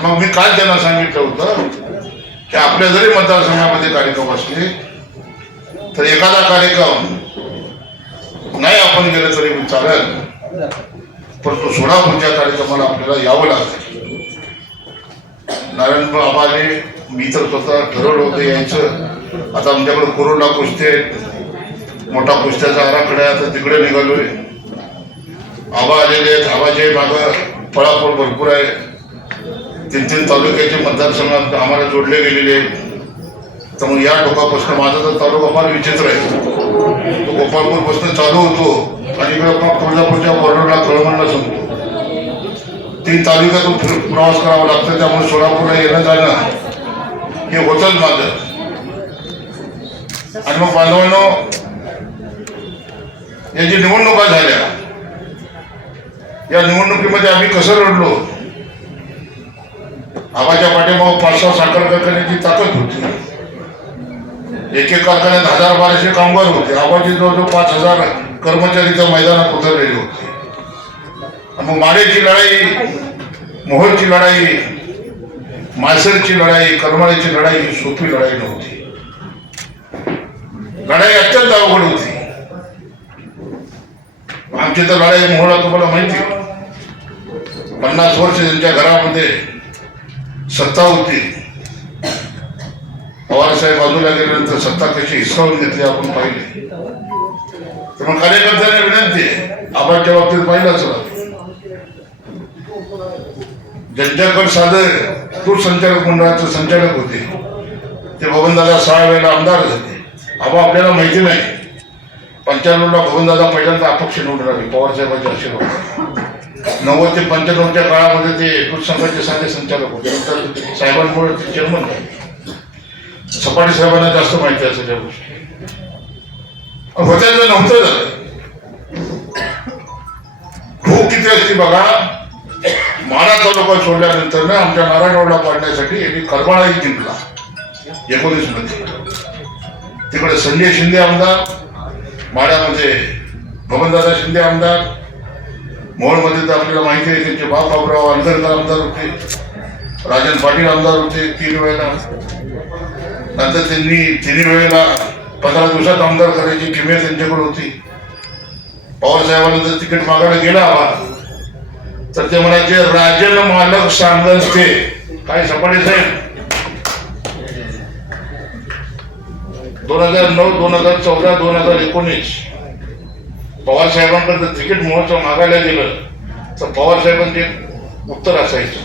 आणि मग मी काल त्यांना सांगितलं होतं की आपल्या जरी मतदारसंघामध्ये कार्यक्रम असले तर एखादा कार्यक्रम नाही आपण गेलं तरी चालेल, परंतु सोलापूरच्या कार्यक्रमाला आपल्याला यावं लागेल. नारायण बाबाने मी तर स्वतः ठरवलं होतं यायचं. आता आमच्याकडे कोरोना कुस्ते मोठा कुस्त्याचा आराखडा आहे, आता तिकडे निघालोय. आबा आलेले आहेत, आबाचे मागं पळापळ भरपूर आहे. 3-3 तालुक्याचे मतदारसंघात आम्हाला जोडले गेलेले आहेत. तर मग या टोकापासून माझा तर तालुका फार विचित्र आहे. तो गोपाळपूरपासून चालू होतो आणि इकडे तुळजापूरच्या बॉर्डरला कळमणला संपतो. 3 तालुक्यातून प्रवास करावा लागतो. त्यामुळे सोलापूरला येणं जाणं हे होतच माझं. आणि मग बांधवांनो, या जी निवडणुका झाल्या, या निवडणुकीमध्ये आम्ही कसं लढलो. आबाच्या पाठीमागं 5-6 साखर कारखान्याची ताकद होती. एक कारखान्यात 1000-1200 कामगार होते. आबाची जवळजवळ 5000 कर्मचारी त्या मैदानात उतरलेले होते. मग माडेची लढाई, मोहोळची लढाई, माळसरची लढाई, करमाळ्याची लढाई सोपी लढाई नव्हती. लढाई अत्यंत अवघड होती. आमची तर लढाई मोहोळा तुम्हाला माहिती, 50 वर्ष त्यांच्या घरामध्ये सत्ता होती. पवारसाहेब बाजूला गेल्यानंतर सत्ता कशी हिसकावून घेतली आपण पाहिले. तर मग कार्यकर्त्यांना विनंती आहे, आबाच्या बाबतीत पाहिलं असं ज्यांच्याकडे साधं दूध संचालक मंडळाचे संचालक होते ते बबनदादा 6 वेळेला आमदार झाले. आबा आपल्याला माहिती नाही, 95ला बबनदादा पहिल्यांदा अपक्ष निवडून आले पवारसाहेबांचे आशीर्वाद. 90 ते 95च्या काळामध्ये ते दूध संघाचे साधे संचालक होते. नंतर साहेबांमुळे ते चेअरमन झाले. सपाटी साहेबांना जास्त माहिती असेल त्या गोष्टी. होत्याचं नव्हतं झालं. भूक किती असती बघा. माढा तालुका सोडल्यानंतर ना आमच्या नारायणवाडला पाडण्यासाठी यांनी करमाळाही जिंकला 19 मध्ये. तिकडे संजय शिंदे आमदार, माढ्यामध्ये बबनदादा शिंदे आमदार, मोहोळमध्ये तर आपल्याला माहिती आहे त्यांचे बाप बाबराव आंदरकर आमदार होते, राजन पाटील आमदार होते 3 वेळेला. नंतर त्यांनी 3 वेळेला 15 दिवसात आमदार करायची किमया त्यांच्याकडे होती. पवारसाहेबांना जर तिकीट मागायला गेला हवा तर ते म्हणायचे राजन मालक सांगल ते. काय सपाटे साहेब, 2009, 2014, 2019 पवारसाहेबांकडे तिकीट महोत्सव मागायला गेलं तर पवारसाहेबांचे उत्तर असायचं,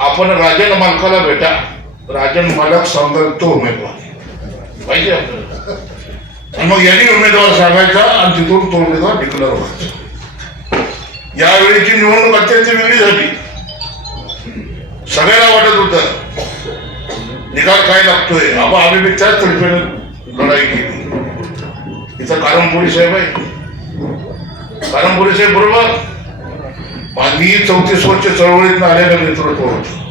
आपण राजन मालकाला भेटा, राजन मालक सांगल तो उमेदवार पाहिजे आपल्याला. आणि मग यांनी उमेदवार सांगायचा आणि तिथून तो उमेदवार डिक्लेअर व्हायचा. यावेळीची निवडणूक अत्यंत वेगळी झाली. सगळ्यांना वाटत होतं निकाल काय लागतोय. आबा आम्ही बी त्याच तर्फेने लढाई केली. इथं कारंपुरी साहेब आहे, कारंपुरी साहेब बरोबर मी 34 वर्ष चळवळीत आलेलं नेतृत्व होतं.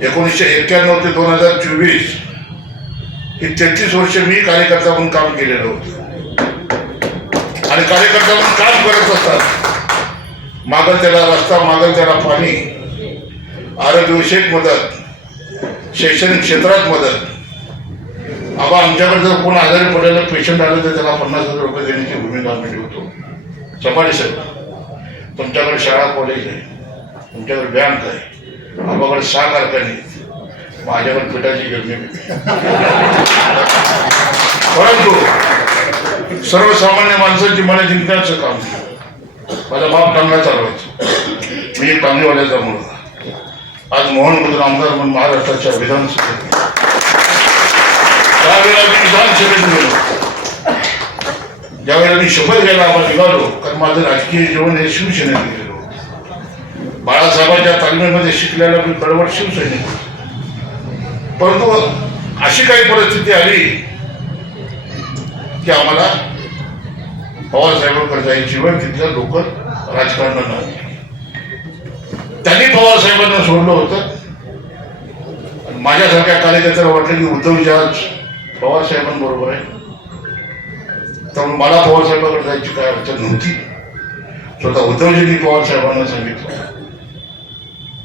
1991 ते 2024 ही 33 वर्ष मी कार्यकर्ता म्हणून काम केलेलं होतं. आणि कार्यकर्ता म्हणून काम करत असतात मागल त्याला रस्ता, मागल त्याला पाणी, आरोग्यविषयक मदत, शैक्षणिक क्षेत्रात मदत. आबा आमच्याकडे जर कोण आजारी पडलेलं पेशंट आलं तर त्याला 50,000 रुपये देण्याची भूमिका आम्ही ठेवतो. सपाटे साहेब, तुमच्याकडे शाळा कॉलेज आहे, तुमच्याकडे बँक आहे, आबाकडे 6 कारखाने, माझ्याकडे पिठाची गिरणी. परंतु सर्वसामान्य माणसांची मने जिंकण्याचं काम माझा बाप टांगला चालवायचा. मी एक टांगेवाल्याचा मुलगा. आज मोहनमधून आमदार म्हणून महाराष्ट्राच्या विधानसभेत, त्यावेळेला मी विधानसभेत गेलो. ज्यावेळेला मी शपथ घ्यायला आम्हाला निघालो, कारण माझं राजकीय जीवन हे शिवसेनेत गेलेलो होतं. बाळासाहेबांच्या तालमीमध्ये शिकलेला मी बरोबर शिवसैनिक. परंतु अशी काही परिस्थिती आली की आम्हाला पवारसाहेबांकडे जायची वेळ. तिथल्या लोक राजकारणाला त्यांनी पवारसाहेबांना सोडलं होतं. माझ्यासारख्या कार्यकर्त्याला वाटलं की उद्धवजी आज पवारसाहेबांबरोबर आहे, त्यामुळे मला पवारसाहेबांकडे जायची काय अडचण नव्हती. स्वतः उद्धवजींनी पवारसाहेबांना सांगितलं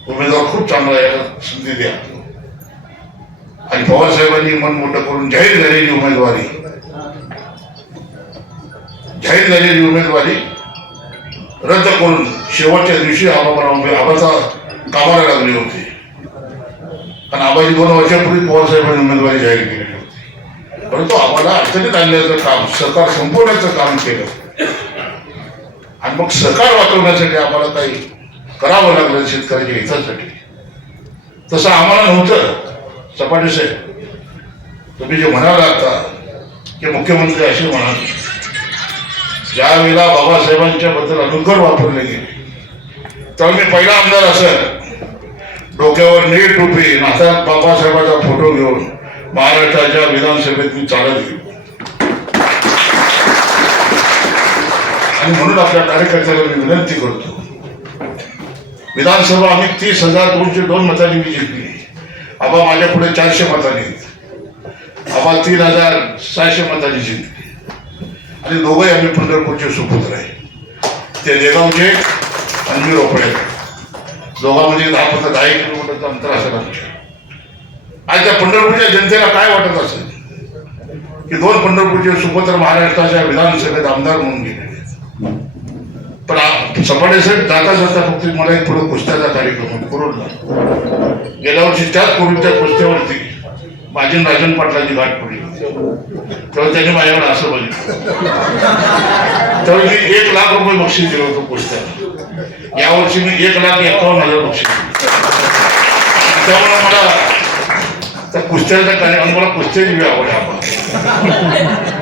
उमेदवार खूप चांगला याला संधी द्या. आणि पवार साहेबांनी मन मोठं करून जाहीर झालेली उमेदवारी रद्द करून शेवटच्या दिवशी आबाचा कामाला लागली होती. कारण आबाजी 2 वर्षापूर्वी पवार साहेबांनी उमेदवारी जाहीर केलेली होती. परंतु आम्हाला अडचणीत आणण्याचं काम, सरकार संपवण्याचं काम केलं. आणि मग सरकार वाचवण्यासाठी आम्हाला काही करावं लागलं शेतकऱ्याच्या हितासाठी. तसं आम्हाला नव्हतं. सपाटे साहेब, तुम्ही जे म्हणाला आता की मुख्यमंत्री असे म्हणाले, ज्या वेळेला बाबासाहेबांच्या बद्दल अनुकर वापरले गेले तर मी पहिला आमदार असेल डोक्यावर नीट टोपी, हातात बाबासाहेबांचा फोटो घेऊन महाराष्ट्राच्या विधानसभेत मी चालत गेलो. आणि म्हणून आपल्या कार्यकर्त्याला मी विनंती करतो, विधानसभा आम्ही 30,202 मतांनी मी जिंकली. आबा माझ्या पुढे 400 मतांनी, आबा 3,600 मतांनी जिंकली. आणि दोघंही आम्ही पंढरपूरचे सुपुत्र आहे. ते देगावचे आणि मी रोपडे. दोघांमध्ये 10 किलोमीटरचं अंतर असेल आमच्या. आज त्या पंढरपूरच्या जनतेला काय वाटत असेल की 2 पंढरपूरचे सुपुत्र महाराष्ट्राच्या विधानसभेत आमदार म्हणून गेलेले. पण सपाटे साहेब जाता जाता फक्त मला एक पुढे कुस्त्याचा कार्यक्रम कोरोना. गेल्या वर्षी त्याच कोरोनाच्या कुस्त्यावरती माझी राजन पाटलाची गाठ पडली. तेव्हा त्यांनी माझ्यावर असं बघितलं. तेव्हा मी 1 लाख रुपये बक्षीस दिलं होतं कुस्त्याला. यावर्षी मी 1,51,000 बक्षीस दिलं. त्यामुळे मला त्या कुस्त्याचा कार्यक्रम, मला कुस्त्याची बी आवड आहे.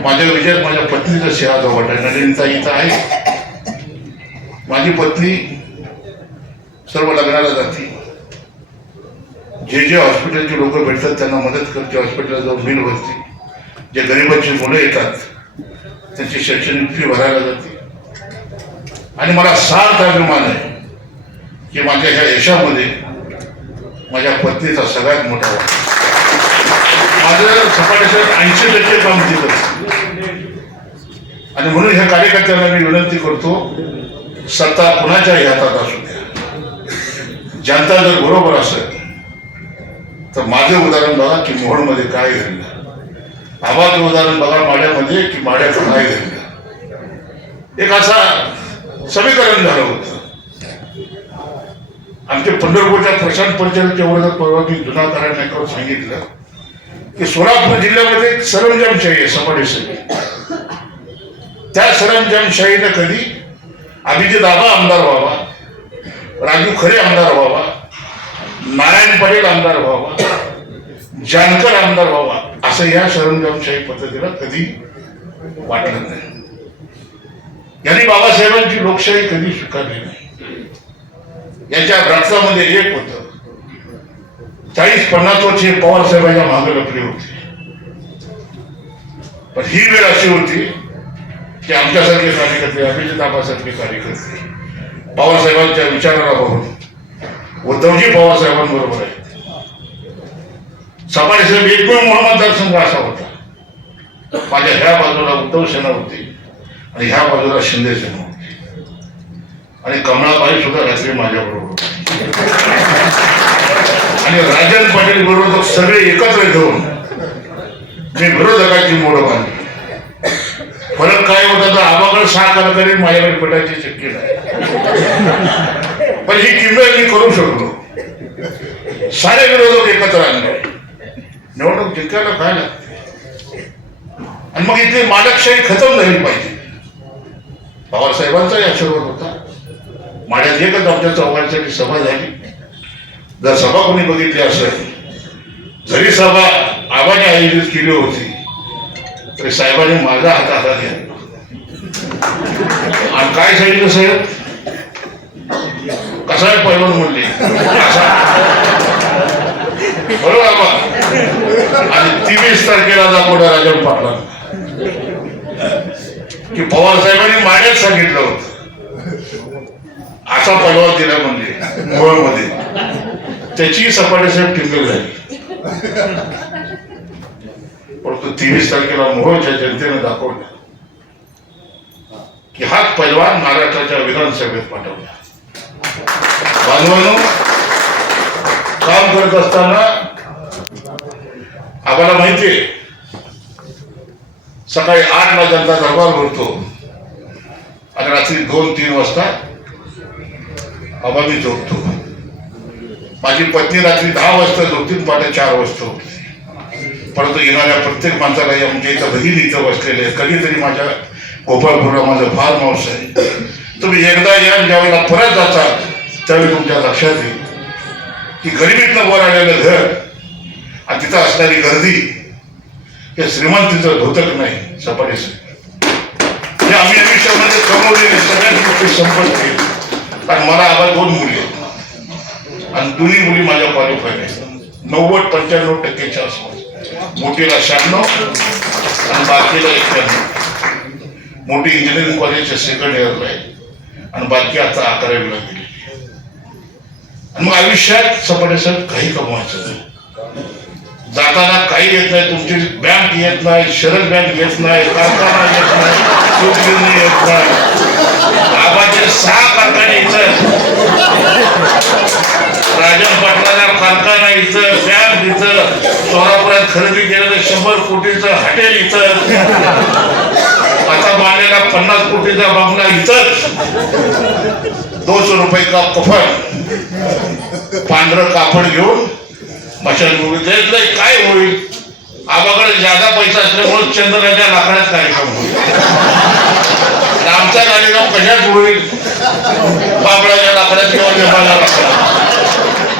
माझ्या विजयात माझ्या पत्नीचा शेळा वाट आहे. नलिनता इथं आहे. माझी पत्नी सर्व लग्नाला जाते. जे हॉस्पिटलचे लोक भेटतात त्यांना मदत करते. हॉस्पिटलला जाऊन बिल भरते. जे गरिबांची मुलं येतात त्यांची शैक्षणिक फी भरायला जाते. आणि मला सार्थ अभिमान आहे की माझ्या ह्या यशामध्ये माझ्या पत्नीचा सगळ्यात मोठा वाटा. माझं सपाटे साहेब 80% काम ती करते. आणि म्हणून ह्या कार्यकर्त्यांना मी विनंती करतो, सत्ता कुणाच्याही हातात असू द्या, जनता जर बरोबर असेल तर माझं उदाहरण बघा की मोहोळमध्ये काय घडलं, आबाचं उदाहरण बघा माड्यामध्ये की माड्यात काय घडलं. एक असा समीकरण झालं होतं. आमच्या पंढरपूरच्या प्रशांत परिचारकच्या वर्गात परवा मी जुना कार्यालयावर सांगितलं की सोलापूर जिल्ह्यामध्ये एक सरंजामशाही आहे सपाटे साहेब. त्या सरंजामशाहीने कधी अभिजित आबा आमदार व्हावा, राजू खरे आमदार व्हावा, नारायण पटेल आमदार व्हावा, जानकर आमदार व्हावा असं या सरंजामशाही पद्धतीला कधी वाटलं नाही. यांनी बाबासाहेबांची लोकशाही कधी स्वीकारली नाही. याच्या रक्तामध्ये एक होतं. 40-50 वर्षे पवार साहेबांच्या मागे लपले होते. पण ही वेळ अशी होती की आमच्यासारखे कार्यकर्ते, अभिजित आबासारखे कार्यकर्ते पवार साहेबांच्या विचाराला बघून उद्धवजी पवार साहेबांबरोबर आहेत. सपाटे साहेब एकमेव मतदारसंघ असा होता. माझ्या ह्या बाजूला उद्धव सेना होती आणि ह्या बाजूला शिंदे सेना होती. आणि कमळाबाई सुद्धा रात्री माझ्याबरोबर होती. आणि राजन पाटील विरोधक सगळे एकत्र घेऊन मी विरोधकाची मोड बांधली. फरक काय होता तर आबाकडे 6 कलाकारी, माझ्याकडे पटायची शक्य नाही. पण ही किंमत मी करू शकलो. सारे विरोधक एकत्र आणले. निवडणूक जिंकायला काय लागते. आणि मग इथली मालकशाही खतम झाली पाहिजे. पवार साहेबांचाही आशीर्वाद होता. माड्यात एकच आमच्या चौघांसाठी सभा झाली. जर सभा कोणी बघितली असेल, जरी सभा आबाने आयोजित केली होती तरी साहेबांनी माझा हातात घ्या आणि काय सांगितलं, साहेब कसा आहे पैलवान म्हणले बरोबर आबा. आणि 23 तारखेला दाखवला राजन पाटला की पवार साहेबांनी माड्यात सांगितलं होतं असा पैलवान दिला म्हणजे मोहोळमध्ये. त्याची सपाटे साहेब टिंगल झाली. परंतु 23 तारखेला मोहोळच्या जनतेने दाखवलं की हाच पैलवान महाराष्ट्राच्या विधानसभेत पाठवला. बांधवांनो, काम करत असताना आम्हाला माहितीये सकाळी 8ला जनता दरबार भरतो आणि रात्री 2-3 वाजता आम्ही झोपतो. माझी पत्नी रात्री 10 वाजता झोपते, पहाटे 4 वाजता उठते. परंतु येणाऱ्या प्रत्येक माणसाला आमच्या इथं बहीण इथं बसलेले कधीतरी माझ्या गोपाळपूरला माझं फार्म हाऊस आहे. तुम्ही एकदा या ज्यावेळेला परत जाता त्यावेळी तुमच्या लक्षात येईल की गरिबीतनं वर आलेलं घर आणि तिथं असणारी गर्दी हे श्रीमंतीचं धोतक नाही, सपाटीच. हे आम्ही आयुष्यामध्ये कमवलेली सगळ्यात मोठी संपत्ती. कारण मला आम्हाला 2 मुली आहेत आणि दोन्ही मुली माझ्या क्वालिफाईड आहेत 90-95% आसपास. मोठीला 96 आणि बाकीला 91. मोठी इंजिनिअरिंग कॉलेजच्या 2nd इयरला आहे आणि बाकी आता 11वीला गेली. आणि मग आयुष्यात सपाटीसर काही कमवायचं नाही. जाताना काही येत नाही, तुमची बँक येत नाही, शरद बँक येत नाही, कारखाना येत नाही, सूतगिरणी येत नाही. आबाचे 6 कारखाने इथं, राजन पाटलाला कारखाना इथं, बँक इथं, सोलापुरात खरेदी केलेलं 100 कोटीचं हॉटेल इथं, आता बांधलेला 50 कोटीचा बंगला इथंच. 200 रुपये का कफन, पांढरं कापड घेऊन मशानभूमीत काय होईल. आबाकडे ज्यादा पैसा असल्यामुळे चंद्राच्या लाकडात कार्यक्रम होईल. आमचा कार्यक्रम कशात होईल, बाबळाच्या लाकडात किंवा जपाला लाकडात,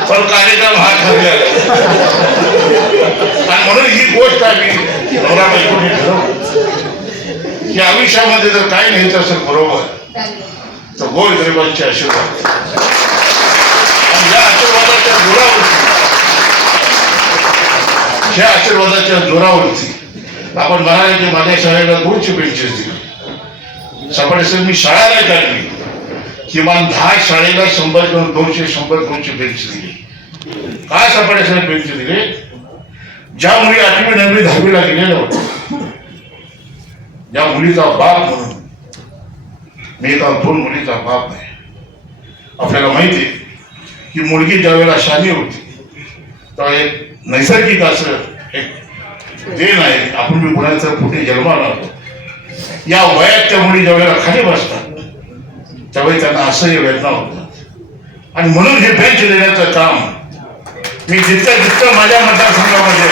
पण कार्यक्रम हा ठरलेला. आणि म्हणून ही गोष्ट आम्ही नवरा बायकोने ठरवली की आयुष्यामध्ये जर काय नाही असेल बरोबर तर गोल गरिबांचे आशीर्वाद. आणि या आशीर्वादाच्या जोरावरती ह्या आशीर्वादाच्या जोरावरती आपण म्हणाले की माझ्या शाळेला 200 बेंचेस दिले. सपाटीसर मी शाळा नाही काढली, किमान 10 शाळेला 100 किंवा 200 बेंच दिले. काय सपाटीसर बेंच दिले? ज्या मुली 8वी 9वी 10वीला गेलेल्या होत्या, ज्या मुलीचा बाप म्हणून मी एका 2 मुलीचा बाप आहे. आपल्याला माहिती आहे की मुलगी ज्यावेळेला शानी होती तेव्हा एक नैसर्गिक असं एक देण आहे. आपण मी गुणाचं कुठे जन्माला आलो. या वयात त्या मुली ज्यावेळेला खाली बसतात त्यावेळी त्यांना असह्य वेदना होतात. आणि म्हणून हे बेंच देण्याचं काम मी जितकं माझ्या मतदारसंघामध्ये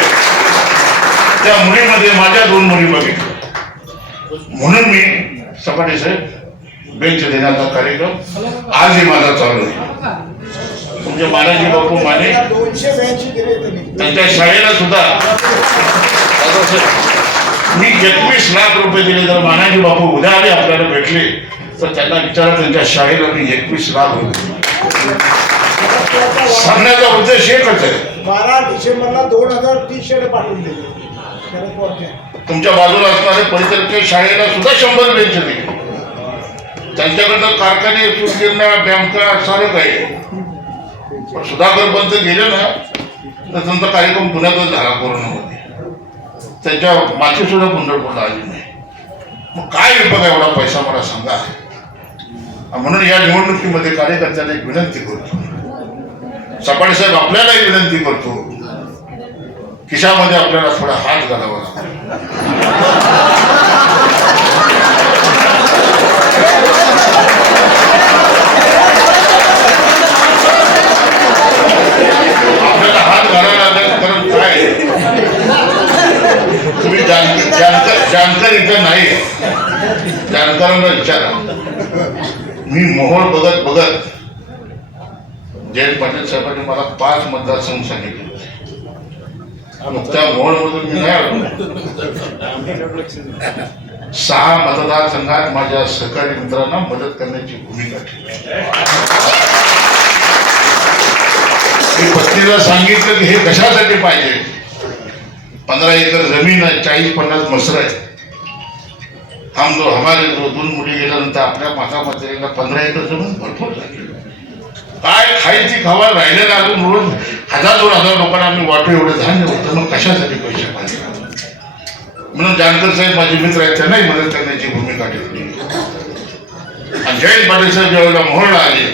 त्या मुलीमध्ये माझ्या 2 मुली बघितल्या. म्हणून मी सपाटीसर बेंच देण्याचा कार्यक्रम आजही माझा चालू आहे. तुमचे महाराजी बापू माने त्यांच्या शाळेला सुद्धा मी 21 लाख रुपये दिले. जर मानाजी बापू उद्या आले आपल्याला भेटले तर त्यांना विचारा त्यांच्या शाळेला मी 21 लाख रुपये. सांगण्याचा उद्देश एकच आहे. 12 डिसेंबरला 2000 टी-शर्ट पाठवून दिले. तुमच्या बाजूला असणाऱ्या परिसराच्या शाळेला सुद्धा 100 बेंच दिले. त्यांच्याकडनं कारखाने, सूतगिरण्या, बँका सारं काही. पण सुधाकर पंत गेले ना तर त्यांचा कार्यक्रम पुण्यातच झाला कोरोनामध्ये. त्यांच्या माती सुद्धा पंढरपूरला आली नाही. मग काय बघा एवढा पैसा मला सांगा. म्हणून या निवडणुकीमध्ये कार्यकर्त्यांना एक विनंती करतो, सपाटीसाहेब आपल्यालाही विनंती करतो, खिशामध्ये आपल्याला थोडा हात घालावा लागतो. आपल्याला हात घालायला लागेल. कारण काय तुम्ही जानकर इथं नाही, जानकरांना विचारा. मी मोहोळ बघत बघत जयंत पाटील साहेबांनी मला 5 मतदारसंघ सांगितले. मग त्या मोहोळमधून मी नाही आलो. 6 मतदारसंघात माझ्या सहकारी मित्रांना मदत करण्याची भूमिका ठेवली. मी पत्नीला सांगितलं की हे कशासाठी पाहिजे. 15 एकर जमीन आहे, 40-50 मसर आहे. हमारे 2 मुली गेल्यानंतर आपल्या माता म्हातारीला 15 एकर जमीन भरपूर झाली. काय खायची खावा राहिलेला अजून रोज 1000-2000 लोकांना आम्ही वाटू एवढं धान्य होतं. मग कशासाठी पैसे पाहिजे. म्हणून जानकर साहेब माझे मित्र आहेत, त्यांनाही मदत करण्याची भूमिका ठेवली. आणि जयंत पाटील साहेब ज्यावेळेला मोहोळला आले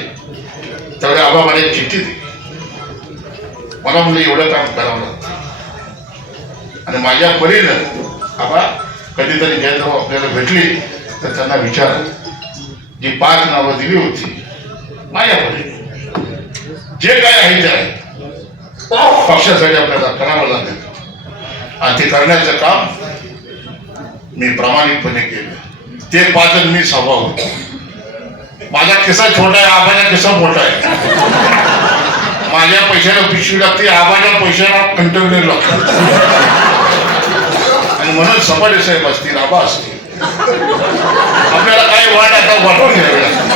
त्यावेळेला आबा मला एक चिठ्ठी दिली. मला म्हणलं एवढं काम करावं लागतं आणि माझ्या परीनं आबा कधीतरी जयंत आपल्याला भेटली तर त्यांना विचार जी 5 नावं दिली होती माझ्या परीने जे काय आहे ते आहे पक्षासाठी आपल्याला करावं लागेल आणि ते करण्याचं काम मी प्रामाणिकपणे केलं ते 5 मी 6वा होतो माझा किस्सा छोटा आहे आबाचा किस्सा मोठा आहे माझ्या पैशाला पिशवी लागते आबाच्या पैशाला कंटेनर लागतो आणि म्हणून सपाटे साहेब असतील आबा असतील आपल्याला काही वाट आता वाटून घ्यावी लागते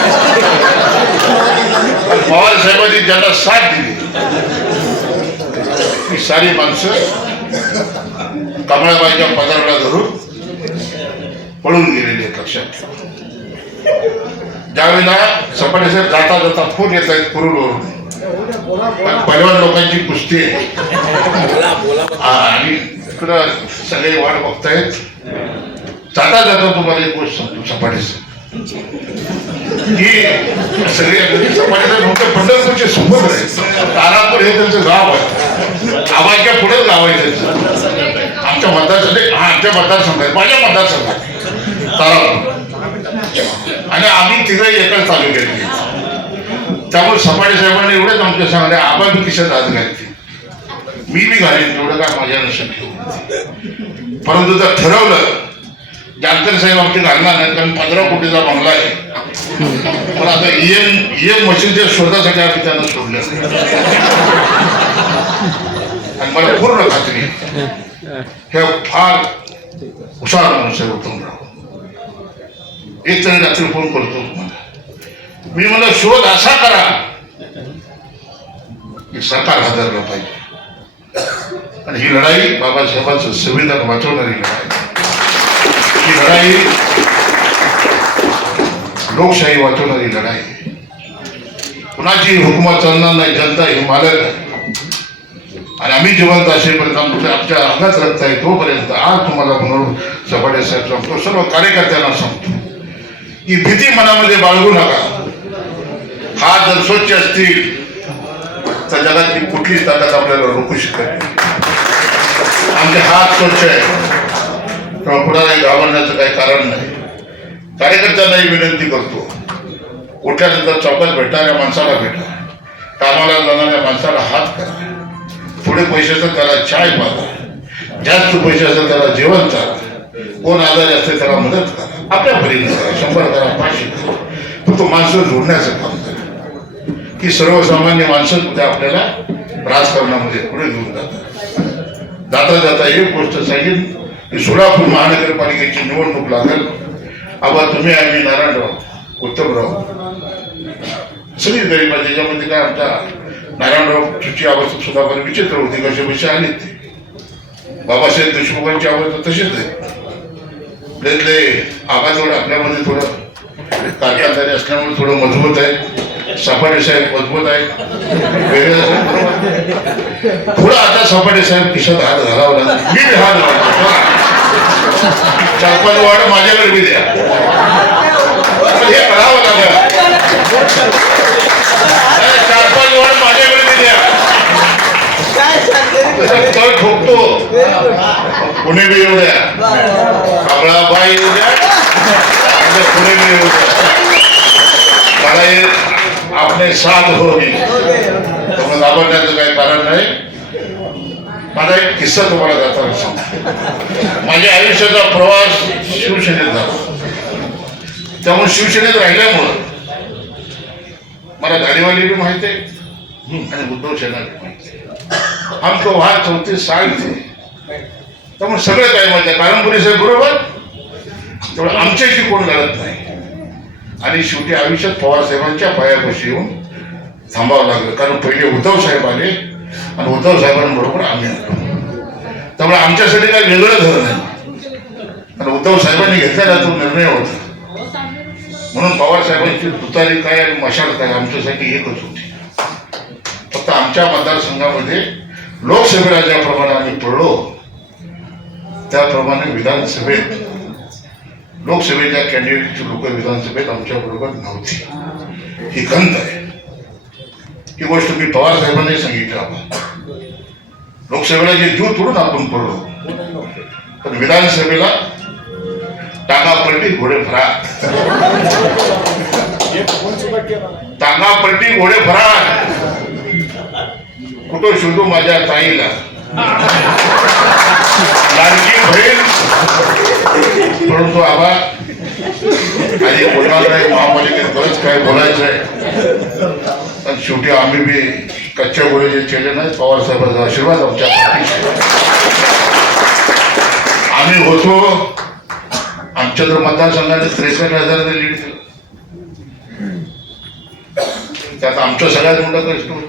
पवार साहेबांनी ज्यांना साथ दिली ही सारी माणसं कमळाबाईच्या पदराला धरून पळून गेलेली आहेत लक्षात ठेवा ज्यावेळेला सपाटे साहेब जाता जाता फोन येत आहेत कुरुलवरून पहिलवान लोकांची कुस्ती आहे आणि इकडं सगळे वाट बघतायत जाता जाता तुम्हाला एक गोष्ट सांगतो सपाटे साहेब की सगळे सपाटे साहेब मोठे पंढरपूरचे सुपुत्र आहेत तारापूर हे त्यांचं गाव आहे आबाच्या पुढेच गाव आहे त्यांचं आमच्या मतदारसंघात माझ्या मतदारसंघात तारापूर आणि आम्ही तिघही एकाच तालुक्यात त्यामुळे सपाटे साहेबांनी एवढंच आमच्या सांगले आबा मी किशात आज घालते मी बी घालेन तेवढं काय माझ्या नशेत ठेवून परंतु जर ठरवलं जानकर साहेब आमचे घालणार नाही कारण 15 कोटीचा बंगला आहे पण आता ईएम मशीनच्या शोधासाठी आम्ही त्यांना सोडलं आणि मला पूर्ण खात्री हे फार हुशार माणूस आहे उत्तमराव एक तरी रात्री फोन करतो तुम्हाला मी मला शोध असा करा की सरकार हादरलं पाहिजे आणि ही लढाई बाबासाहेबांचं संविधान वाचवणारी लढाई ही लढाई लोकशाही वाचवणारी लढाई कुणाची हुकूमत चालणार नाही जनता ही मालक आहे आणि आम्ही जिवंत असेपर्यंत आमच्या अंगात रक्त आहे तोपर्यंत आज तुम्हाला म्हणून सपाटे साहेब सांगतो सर्व कार्यकर्त्यांना सांगतो की भीती मनामध्ये बाळगू नका हात जर स्वच्छ असतील तर जगातली कुठलीच ताकद आपल्याला रोखू शकत नाही आमचे हात स्वच्छ आहे तेव्हा कुणालाही घाबरण्याचं काही कारण नाही कार्यकर्त्यांनाही विनंती करतो उठल्यानंतर चौकात भेटणाऱ्या माणसाला भेटा कामाला जाणाऱ्या माणसाला हात करा थोडे पैशाचं त्याला चाय पाजा जास्त पैसे असेल त्याला जेवण चाला कोण आजारी असते त्याला मदत करा आपल्या परीने करा 100 करा 500 करा फक्त माणसं जोडण्याचं काम करा की सर्वसामान्य माणसं उद्या आपल्याला राजकारणामध्ये पुढे घेऊन जातात जाता जाता एक गोष्ट सांगेन की सोलापूर महानगरपालिकेची निवडणूक लागेल आबा तुम्ही आम्ही नारायणराव उत्तमराव सगळी गरीब त्याच्यामध्ये काय आमच्या नारायणरावची अवस्था सुद्धा बरी विचित्र होती कशा विषय आले ते बाबासाहेब देशमुखांची अवस्था तशीच आहे त्यातले आबाजवळ आपल्यामध्ये थोडं कार्यकारी असल्यामुळे थोडं मजबूत आहे सपाटे साहेब मजबूत आहे थोडं आता सपाटे साहेब खिशात हात घालावा लागला मी हात घालतो 4-5 वाढ माझ्याकडे बी द्या हे करावं लागलं 4-5 वाढ माझ्याकडे बी द्या तळ ठोकतो पुणे बी येऊ द्या कमळाबाई येऊ द्या पुणे बी येऊ द्या मला आपले साथ होगी त्यामुळे घाबरण्याचं काही कारण नाही माझा एक किस्सा तुम्हाला जाताना सांगतो माझ्या आयुष्याचा प्रवास शिवसेनेत झाला त्यामुळे शिवसेनेत राहिल्यामुळं मला गाडीवाली भी माहिती आहे आणि उद्धव सेना भी माहिती आहे हमको वहां 34 साल थे त्यामुळे सगळं काय माहिती आहे पारंपरिक साहेब बरोबर तेवढं आमच्याशी कोण लढत नाही आणि शेवटी आयुष्यात पवार साहेबांच्या पायापाशी येऊन थांबावं लागलं कारण पहिले उद्धव साहेब आले आणि उद्धव साहेबांबरोबर आम्ही आलो त्यामुळे आमच्यासाठी काही वेगळं झालं नाही आणि उद्धव साहेबांनी घेतलेला तो निर्णय होता म्हणून पवार साहेबांची तुतारी काय आणि मशाल काय आमच्यासाठी एकच होती फक्त आमच्या मतदारसंघामध्ये लोकसभेला ज्याप्रमाणे आम्ही पडलो त्याप्रमाणे विधानसभेत लोकसभेच्या कॅन्डिडेटची लोक विधानसभेत आमच्या बरोबर नव्हती ही खंत आहे ही गोष्ट मी पवार साहेबांनी सांगितलं लोकसभेला जे जीव तोडून आपण पडलो, पण विधानसभेला टांगा पलटी घोडे फरार, टांगा पलटी घोडे फरार. कुठं शोधू माझ्या ताईला, लाडकी बहीण. परंतु आबा आधी बोलणार नाही, महापालिकेत बरंच काय बोलायचं आहे. पण शेवटी आम्ही बी कच्च्या गोळ्याचे चेले नाही. पवार साहेबांचा आशीर्वाद आमच्या पाठीशी. आम्ही होतो, आमच्या तर मतदारसंघाने 63,000 लीड दिलं. त्यात आमचं सगळ्यात मोठं कष्ट होतं.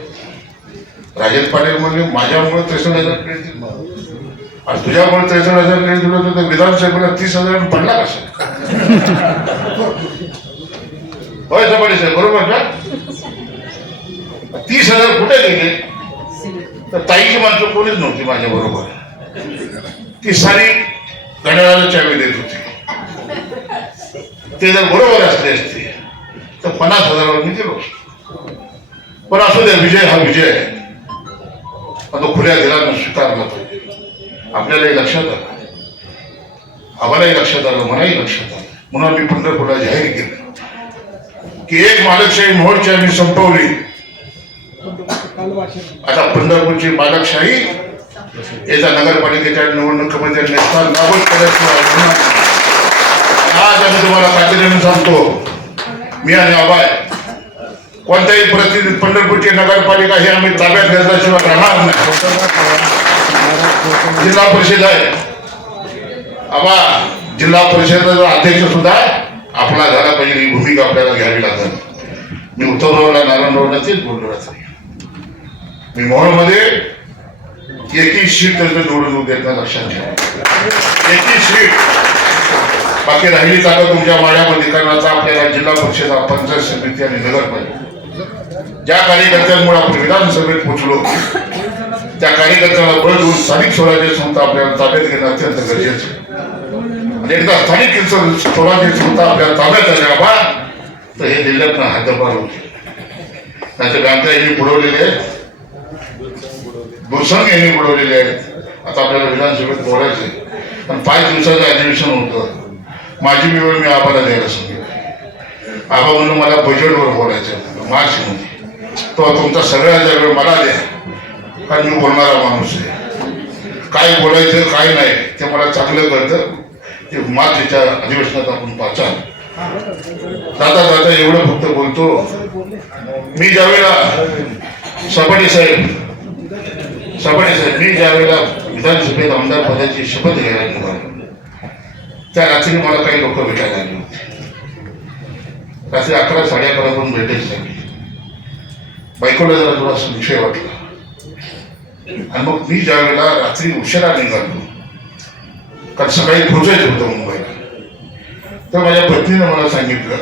राजेश पाटील म्हणजे माझ्यामुळे 63,000 लीड दिलं, आणि तुझ्यामुळे 63,000 लीड दिलं होतं, तर विधानसभेला 30,000 पडला कसं? होय सपाटी साहेब, बरोबर का? 30,000 कुठे गेले? तर ताईची माणसं कोणीच नव्हती माझ्या बरोबर. ती सारी घड्याळाला चावी देत होती. ते जर बरोबर असले असते तर 50,000 मी गेलो. पण असू द्या, विजय हा विजय आहे. तो खुल्या दिलानं स्वीकारला पाहिजे. आपल्यालाही लक्षात आलं, आम्हालाही लक्षात आलं, मलाही लक्षात आलं. म्हणून मी पंढरपूरला जाहीर केलं की एक मालकशाही मोर्ची आम्ही संपवली. आता पंढरपूरची मालकशाही येत्या नगरपालिकेच्या निवडणुकीमध्ये नेसणार नाबूद करायचं. आज आम्ही तुम्हाला खात्रीने सांगतो, मी आणि आबाय कोणत्याही परिस्थितीत पंढरपूरची नगरपालिका ही आम्ही ताब्यात घेतल्याशिवाय राहणार नाही. जिल्हा परिषद आहे आबा, जिल्हा परिषदेचा अध्यक्ष सुद्धा आपला झाला पाहिजे, ही भूमिका आपल्याला घ्यावी लागेल. मी उद्धवरावला नारायणरावला तेच बोललो रात्री. मी मोहोळमध्ये एकही सीट त्याचं निवडून देत नाही, लक्षात ठेवा. एकही सीट. बाकी राहिली जागा तुमच्या माळ्यामध्ये, कारण आता आपल्याला जिल्हा परिषद, पंचायत समिती आणि नगरपालिका, ज्या कार्यकर्त्यांमुळे आपण विधानसभेत पोहोचलो, त्या कार्यकर्त्यांना बळ देऊन स्थानिक स्वराज्य संस्था आपल्याला ताब्यात घेणं अत्यंत गरजेचं आहे. आणि एकदा स्थानिक स्वराज्य संस्था आपल्याला ताब्यात आल्या बा, तर हे जिल्ह्यातनं हद्दपार होते. त्याचे बँका यांनी बुडवलेले आहेत, भूसंघ यांनी बुडवलेले आहेत. आता आपल्याला विधानसभेत बोलायचं आहे. पण 5 दिवसाचं अधिवेशन होतं. माझी निवड मी आबाला द्यायला सांगितलं. आबा म्हणून मला बजेटवर बोलायचं मार्चमध्ये. तो तुमचा सगळ्याचा वेळ मला द्या, कारण मी बोलणारा माणूस आहे. काय बोलायचं काय नाही ते मला चांगलं कळतं. ते मार्चच्या अधिवेशनात आपण पाचा जाता जाता एवढं फक्त बोलतो, मी ज्यावेळेला सपाटी साहेब, मी ज्यावेळेला विधानसभेत आमदार पदाची शपथ घ्यायला निघालो, त्या रात्री मला काही लोक भेटायला आले होते. रात्री 11, 11:30 पण भेटायची झाली. बायकोला जरा थोडासा विषय वाटला. आणि मग मी ज्या वेळेला रात्री उशिरा निघालो, कारण सकाळी पोहोचायचं होतं मुंबईला, तर माझ्या पत्नीने मला सांगितलं,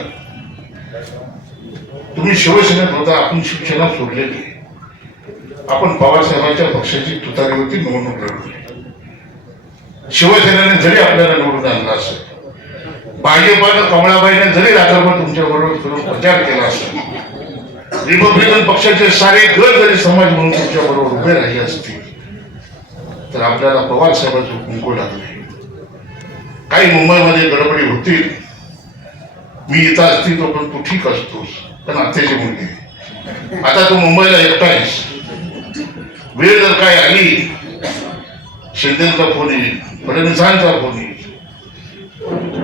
तुम्ही शिवसेनेत होता, आपण शिवसेना सोडलेली, आपण पवारसाहेबांच्या पक्षाची तुतारीवरती निवडणूक लढवली. शिवसेनेने जरी आपल्याला निवडून आणलं असेल, भाजपानं कमळाबाईने जरी रात्रभर तुमच्या बरोबर फिरून प्रचार केला असेल, रिपब्लिकन पक्षाचे सारे गट जरी समाज म्हणून तुमच्या बरोबर उभे राहिले असतील, तर आपल्याला पवार साहेबांचं कुंकू लागले. काही मुंबईमध्ये गडबडी होतील, मी इथं असतील तो पण तू ठीक असतोस, पण आत्याची मुलगी, आता तू मुंबईला एकटा आहेस. वेळ जर काय आली, शिंदेचा फोन येईल, फडणवीसांचा फोन येईल,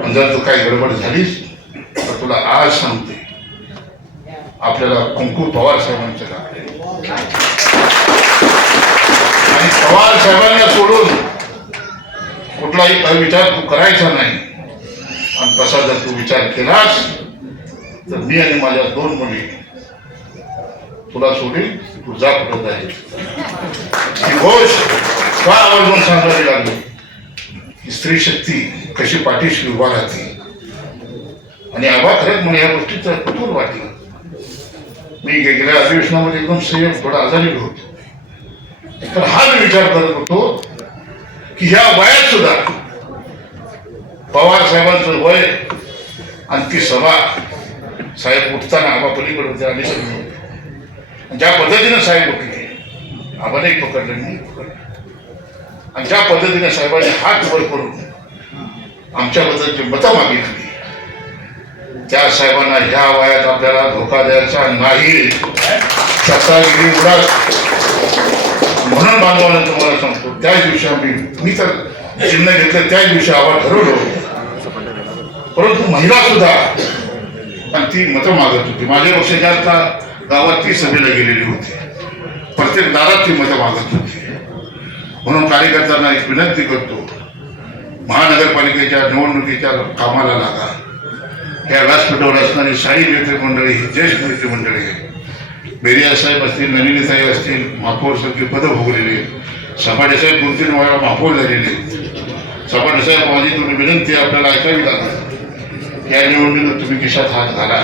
आणि जर तू काही गडबड झालीस तर तुला आज सांगते, आपल्याला कुंकू पवार साहेबांचं लागले. आणि पवार साहेबांना सोडून कुठलाही अविचार तू करायचा नाही. आणि तसा जर तू विचार केलास तर मी आणि माझ्या 2 मुली तुला सोडील, तू जा कुठं जाईल. ही गोष्ट का आवर्जून सांगावी लागली की स्त्री शक्ती कशी पाठीशी उभा राहते. आणि आबा खरंच मला या गोष्टीचं कुतूहल वाटलं. मी गेल्या अधिवेशनामध्ये एकदम संयम, थोडा आजारी होतो, तर हा मी विचार करत होतो की ह्या वयात सुद्धा पवार साहेबांचं वय आणि ती सभा, साहेब उठताना आबा पलीकडे होते, अलीकडे होते, ज्या पद्धतीनं साहेब उठले, आबाने पकडलं, मी पकडलं. आणि ज्या पद्धतीने साहेबांनी हात वर करून आमच्याबद्दलची मतं मागितली, त्या साहेबांना ह्या वयात आपल्याला धोका द्यायचा नाही. सत्तागिरी उडाल म्हणून बांधवांना तुम्हाला सांगतो, त्याच दिवशी मी तर चिन्ह घेतलं, त्याच दिवशी आवाज ठरवलं. परंतु महिला सुद्धा आणि ती मतं मागत होती. माझ्यापेक्षा जास्त गावात ती सभेला गेलेली होती. प्रत्येक दारात ती मतं मागत होती. म्हणून कार्यकर्त्यांना एक विनंती करतो, महानगरपालिकेच्या निवडणुकीच्या कामाला लागा. या व्यासपीठावर असणारी सारी नेते मंडळी, ज्येष्ठ नेते मंडळी, बेरिया साहेब असतील, नलिनीताई असतील, महापौरसारखी पदं भोगलेली, सभाडेसाहेब 2-3 वेळा महापौर झालेले. सभाडेसाहेब माझी तुम्ही विनंती आपल्याला ऐकावी लागेल, या निवडणुकीत तुम्ही खिशात हात घाला.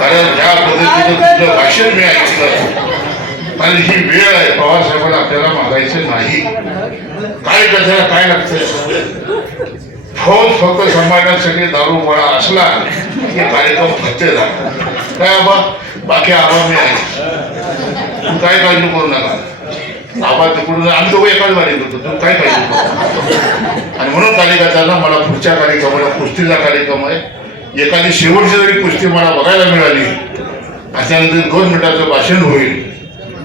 कारण ज्या पद्धतीनं तुझं भाषण मी ऐकलं, आणि ही वेळ आहे, पवार साहेबांना आपल्याला मागायचं नाही. काय करायला काय लागतंय? फौज फक्त सांभाळण्यासाठी दारू गोळा असला की कार्यक्रम खर्चे झाला. काय आबा, बाकी आबा मी आहे, तू काय काळजी करू नका. आबा तिकडून आम्ही दोघं एकाच वारीत होतो, तू काय काळजी करू. आणि म्हणून कार्यकर्त्यांना मला पुढच्या कार्यक्रमाला कुस्तीचा कार्यक्रम आहे. एखादी शेवटची जरी कुस्ती मला बघायला मिळाली, त्याच्यानंतर 2 मिनिटाचं भाषण होईल.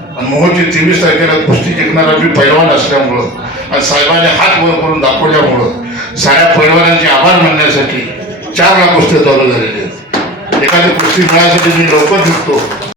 आणि मोहोळची 23 तारखेला कुस्ती जिंकणारा मी पैलवान असल्यामुळं आणि साहेबांनी हात वर करून दाखवल्यामुळं साऱ्या पैलवानांचे आभार मानण्यासाठी 4 लाख कुस्त्या चालू झालेले आहेत. एखादी कुस्ती मिळण्यासाठी मी लवकर जिंकतो.